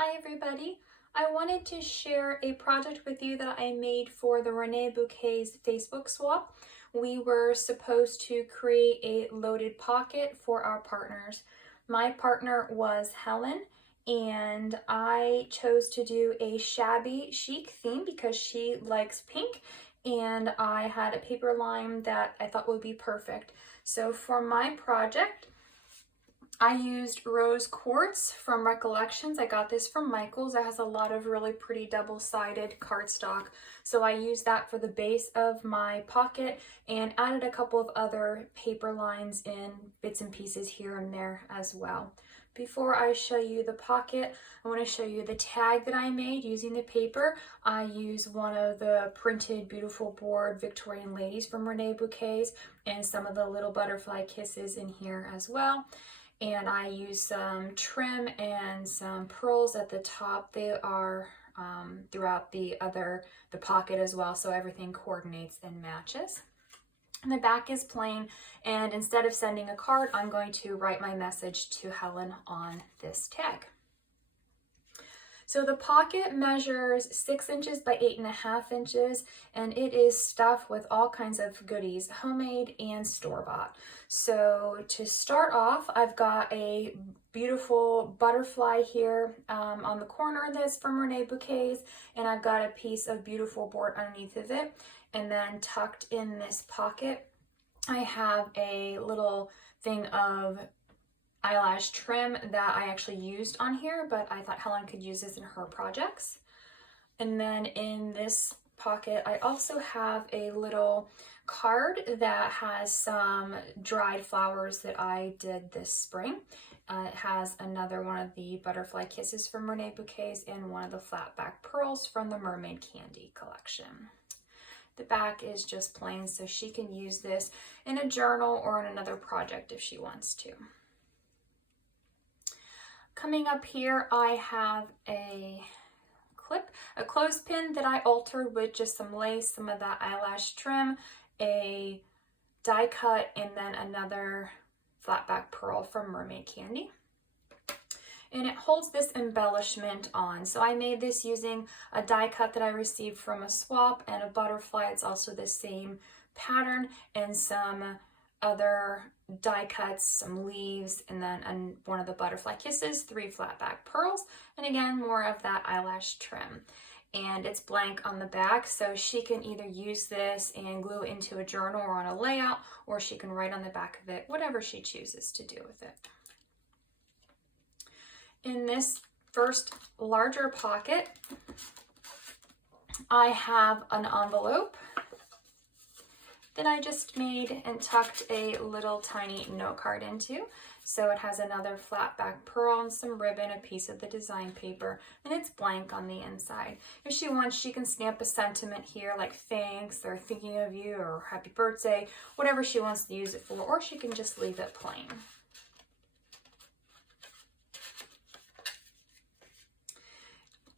Hi everybody! I wanted to share a project with you that I made for the Renee Bouquets Facebook swap. We were supposed to create a loaded pocket for our partners. My partner was Helen and I chose to do a shabby chic theme because she likes pink, and I had a paper line that I thought would be perfect. So for my project, I used rose quartz from Recollections. I got this from Michaels. It has a lot of really pretty double-sided cardstock. So I used that for the base of my pocket and added a couple of other paper lines in bits and pieces here and there as well. Before I show you the pocket, I want to show you the tag that I made using the paper. I used one of the printed beautiful board Victorian ladies from Renee Bouquets and some of the little butterfly kisses in here as well. And I use some trim and some pearls at the top. They are throughout the pocket as well, so everything coordinates and matches. And the back is plain, and instead of sending a card, I'm going to write my message to Helen on this tag. So the pocket measures 6 inches by 8.5 inches, and it is stuffed with all kinds of goodies, homemade and store-bought. So to start off, I've got a beautiful butterfly here on the corner that's from Renee Bouquets, and I've got a piece of beautiful board underneath of it. And then tucked in this pocket, I have a little thing of eyelash trim that I actually used on here, but I thought Helen could use this in her projects. And then in this pocket, I also have a little card that has some dried flowers that I did this spring. It has another one of the butterfly kisses from Renee Bouquets and one of the flat back pearls from the Mermaid Candy collection. The back is just plain, so she can use this in a journal or in another project if she wants to. Coming up here, I have a clip, a clothespin that I altered with just some lace, some of that eyelash trim, a die cut, and then another flat back pearl from Mermaid Candy. And it holds this embellishment on. So I made this using a die cut that I received from a swap and a butterfly. It's also the same pattern, and some other die cuts, some leaves, and then one of the butterfly kisses, 3 flat back pearls, and again more of that eyelash trim. And it's blank on the back, so she can either use this and glue it into a journal or on a layout, or she can write on the back of it, whatever she chooses to do with it. In this first larger pocket, I have an envelope that I just made and tucked a little tiny note card into. So it has another flat back pearl and some ribbon, a piece of the design paper, and it's blank on the inside. If she wants, she can stamp a sentiment here like thanks or thinking of you or happy birthday, whatever she wants to use it for, or she can just leave it plain.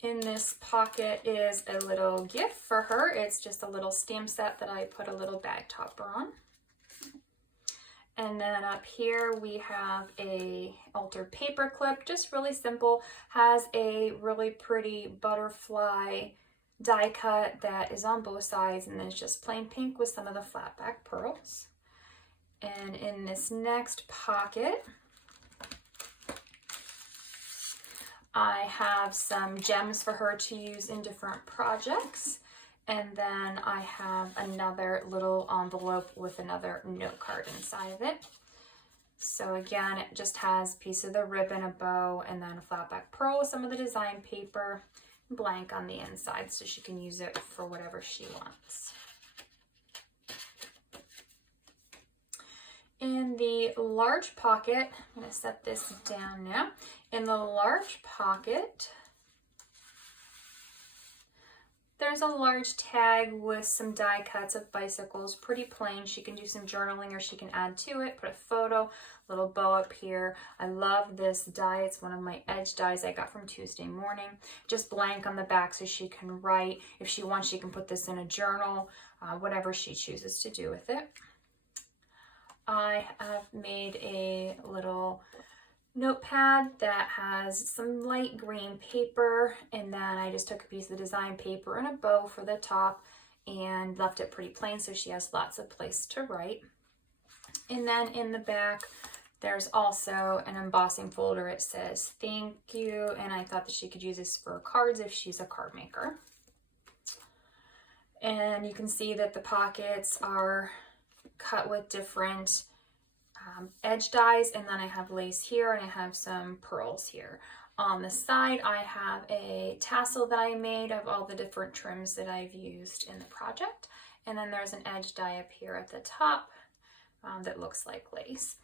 In this pocket is a little gift for her. It's just a little stamp set that I put a little bag topper on. And then up here we have a altered paper clip, just really simple, has a really pretty butterfly die cut that is on both sides, and then it's just plain pink with some of the flat back pearls. And in this next pocket, I have some gems for her to use in different projects. And then I have another little envelope with another note card inside of it. So again, it just has a piece of the ribbon, a bow, and then a flat back pearl with some of the design paper, blank on the inside, so she can use it for whatever she wants. In the large pocket, I'm going to set this down now. In the large pocket, there's a large tag with some die cuts of bicycles, pretty plain. She can do some journaling or she can add to it, put a photo, little bow up here. I love this die. It's one of my edge dies I got from Tuesday Morning. Just blank on the back so she can write. If she wants, she can put this in a journal, whatever she chooses to do with it. I have made a little notepad that has some light green paper, and then I just took a piece of design paper and a bow for the top and left it pretty plain so she has lots of place to write. And then in the back there's also an embossing folder. It says thank you, and I thought that she could use this for cards if she's a card maker. And you can see that the pockets are cut with different edge dies, and then I have lace here and I have some pearls here. On the side I have a tassel that I made of all the different trims that I've used in the project, and then there's an edge die up here at the top that looks like lace.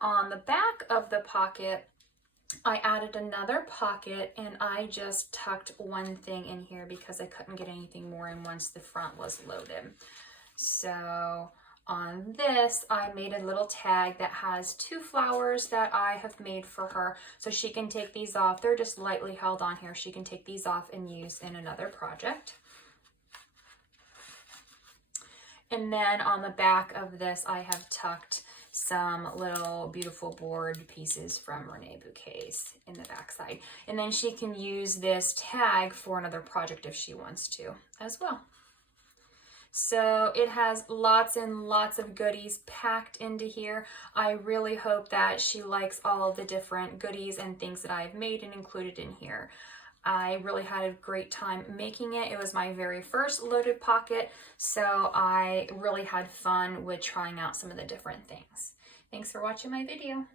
On the back of the pocket I added another pocket, and I just tucked one thing in here because I couldn't get anything more in once the front was loaded. So on this, I made a little tag that has 2 flowers that I have made for her, so she can take these off. They're just lightly held on here. She can take these off and use in another project. And then on the back of this, I have tucked some little beautiful board pieces from Rene Bouquets in the back side. And then she can use this tag for another project if she wants to as well. So it has lots and lots of goodies packed into here. I really hope that she likes all of the different goodies and things that I've made and included in here. I really had a great time making it. It was my very first loaded pocket, so I really had fun with trying out some of the different things. Thanks for watching my video.